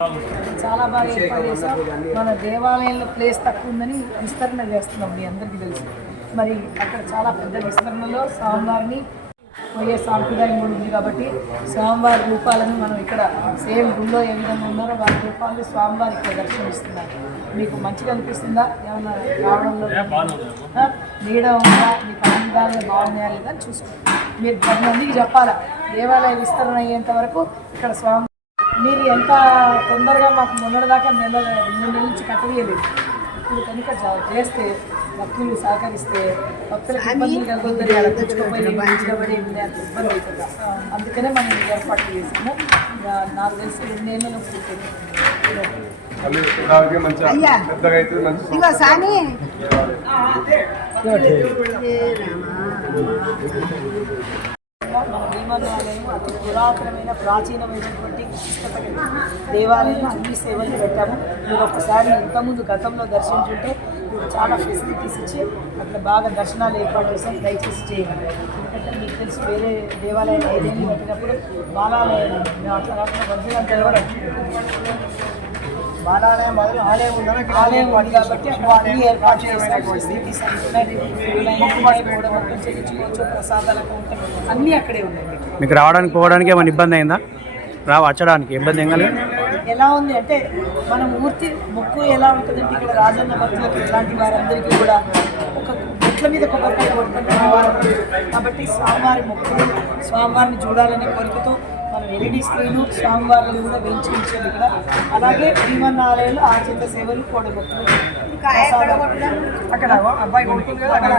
చాలా బాగా ఏర్పాటు చేసాం. మన దేవాలయంలో ప్లేస్ తక్కువ ఉందని విస్తరణ చేస్తున్నాం, మీ అందరికీ తెలుసు. మరి అక్కడ చాలా పెద్ద విస్తరణలో స్వామివారిని పోయే సాంప్రదాయం కూడా ఉంది కాబట్టి స్వామివారి రూపాలను మనం ఇక్కడ సేమ్ గుళ్ళో ఏ విధంగా ఉన్నారో వారి రూపాలను స్వామివారి ఇక్కడ దర్శనమిస్తున్నారు. మీకు మంచిగా అనిపిస్తుందా? ఏమన్నా రావడంలో నీడ ఉందా? మీకు ఆనందాలు బాగున్నాయా లేదా అని చూసుకోండి. మీరు 10 మందికి చెప్పాలా, దేవాలయ విస్తరణ అయ్యేంత వరకు ఇక్కడ స్వామి మీరు ఎంత తొందరగా మాకు మొన్నటిదాకా 2 నెలల నుంచి కట్టవేయలేదు. ఇప్పుడు కనుక చేస్తే భక్తులు సహకరిస్తే భక్తులకు ఇబ్బందులు కలుగుతుంది, అలా తెచ్చుకోపోయి ఇబ్బంది అవుతుంది. అందుకనే మనం ఏర్పాటు చేసాము. నాకు తెలిసి 2 నెలలు పూర్తయింది. మన భీమనాలయం అతి పురాతనమైన ప్రాచీనమైనటువంటి విశిష్టత దేవాలయం. అన్ని సేవలు పెట్టాము. మీరు ఒకసారి ఇంతకుముందు గతంలో దర్శించుంటే చాలా ఫెసిలిటీస్ ఇచ్చి అట్లా బాగా దర్శనాలు ఏర్పాటు చేసాం. దయచేసి చేయండి. ఎందుకంటే మీకు తెలిసి వేరే దేవాలయాలు ఏదైనా పెట్టినప్పుడు బాలాలయం అట్లా కాకుండా మంచిగా తెలవడం బాలాలయం మొదలు ఆలయం ఉందని ఆలయం ఉంది కాబట్టి అన్ని ఏర్పాటు చేస్తాం. ఫెసిలిటీస్ చెల్లించుకోవచ్చు, ప్రసాదాలకు ఉంటాయి, అన్నీ అక్కడే ఉన్నాయి. మీకు రావడానికి పోవడానికి ఏమైనా ఇబ్బంది అయిందా? వచ్చడానికి ఇబ్బంది ఏం కాలేదు? ఎలా ఉంది అంటే మన మూర్తి మొక్కు ఎలా ఉంటుందంటే ఇక్కడ రాజన్న భక్తులకు ఇట్లాంటి వారందరికీ కూడా ఒక మెట్ల మీద కొబ్బరికాయ కొడుకుంటున్నారు కాబట్టి స్వామివారి మొక్కులు స్వామివారిని చూడాలనే కోరికతో మనం ఎల్ఈడి స్క్రీను స్వామివారిని కూడా వేయించుకుంటుంది ఇక్కడ. అలాగే భీమన్న ఆలయంలో ఆర్జిత సేవలు కోడి మొక్కులు అక్కడ అబ్బాయి కొడుతుంది కదా అక్కడ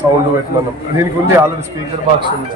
సౌండ్ పెట్టమన్నాం. దీనికి ఉంది ఆల్రెడీ స్పీకర్ బాక్స్ ఉంది.